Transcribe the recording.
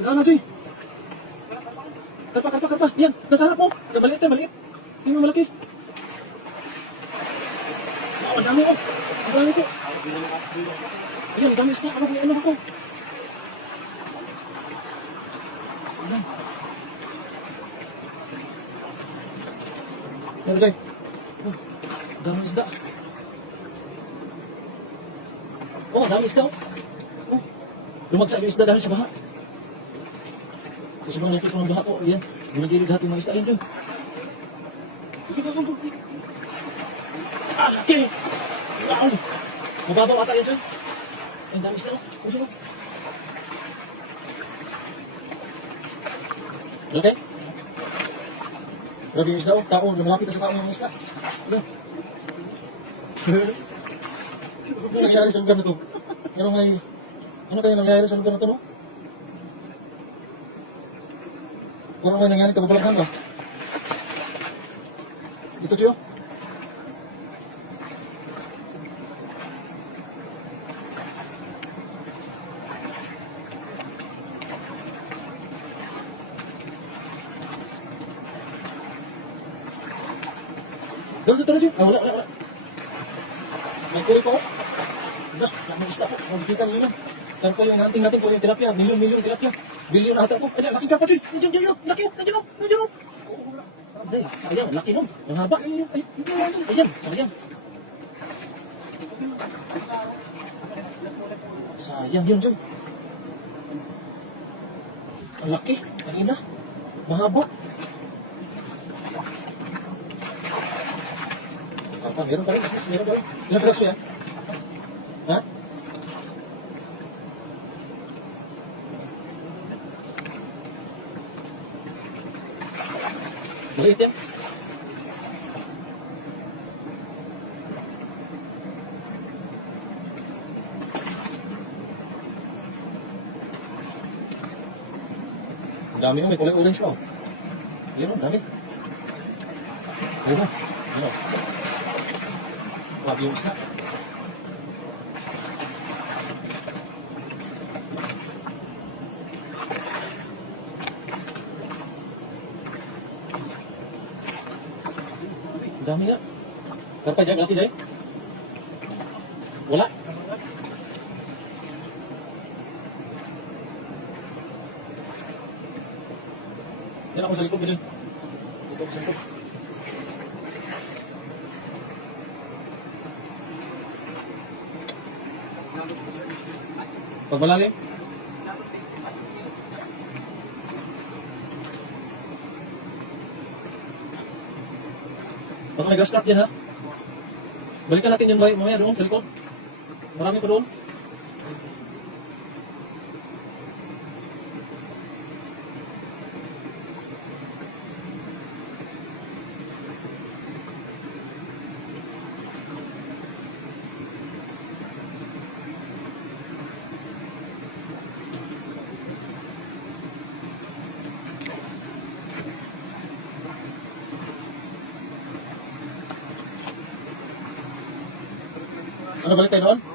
Wala na, Joy. Karpa. Yan, nasa harap mo. Maliit yan, maliit. Hindi mo malaki. Ang dami ko. Ang dami ko. Ayan, dami isda. May ano ako. Ayan. Ayan, Joy. Oh, dami isda. Oh, dami isda. Oh, lumagsak yung isda dahil sa baha. Sa sobrang laki ko ng baha ko, ayan. Ginagilid lahat yung mga isda. Ayan, Joy. Ah, laki! Wow! Mababaw ata yan, Joy. Ang dami isda, oh. Ayan, oh. Okay? Grabe yung isda, oh. Tao, lumalapit na sa tao ng isda. Ayan. Ano nangyayari sa lugar na to? Ano kaya nangyayari sa lugar na to, no? Parang may nangyayari kababalaghan ba? Ito, Tiyo. Dito, Tiyo. Ah, wala. May kuri po. May isda po. Magkita nyo yun. Yan po yung hunting natin po yung tilapia. Milyon tilapia. Bilyon ata po. Ayan, laking karpa, Joy. Nandiyan, laki. Nandiyan. Ay, sayang. Laki nun. Ang haba. Ayan, sayang. Sayang yun, Joy. Ang laki. Kanina. Mahaba. Karpa, meron pa rin. Ilang piraso yan? Ha? Maliit yan. Ang dami mo, may kulay orange pa, oh. Yan, ang dami. Ayun, oh. Grabe yung isda. Ang dami nga. Karpa dyan, laki dyan. Wala. Diyan ako sa likod, dyan. Dito ako sa likod. Pag malalim. Baka may gas trap dyan, ha? Balikan natin yung bahay mamaya doon sa likod. Marami pa doon. Ano, balik tayo doon?